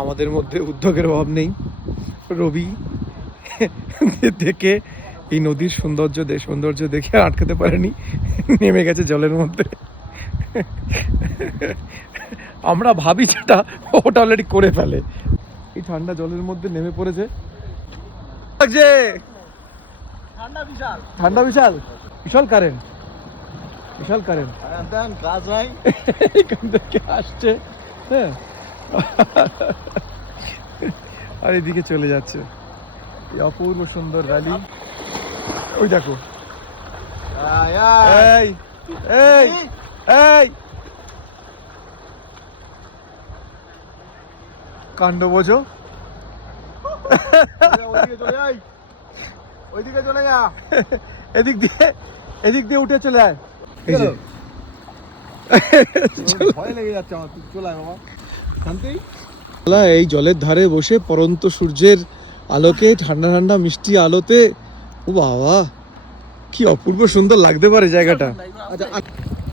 আমাদের মধ্যে উদ্যোগের অভাব নেই। রবি দেখে এই নদীর সৌন্দর্য দেখে আর আটকাতে পারেনি, নেমে গেছে জলের মধ্যে। আমরা ভাবি যেটা ওটা অলরেডি করে ফেলে। এই ঠান্ডা জলের মধ্যে নেমে পড়েছে। ঠান্ডা বিশাল বিশাল কারেন্ট, বিশাল কারেন্ট এখান থেকে আসছে। হ্যাঁ, আর এদিকে চলে যাচ্ছে এই অপূর্ব সুন্দর ভ্যালি। ওই দেখো, এই এই এই কাণ্ড বোঝো। ওইদিকে চলে যা, এদিক দিয়ে উঠে চলে আয়। ভয় লেগে যাচ্ছে আমার। তুই চলে আয় বাবা, শান্তি। এই জলের ধারে বসে পরন্ত সূর্যের আলোকে, ঠান্ডা ঠান্ডা মিষ্টি আলোতে, ও বাবা কি অপূর্ব সুন্দর লাগতে পারে জায়গাটা। আচ্ছা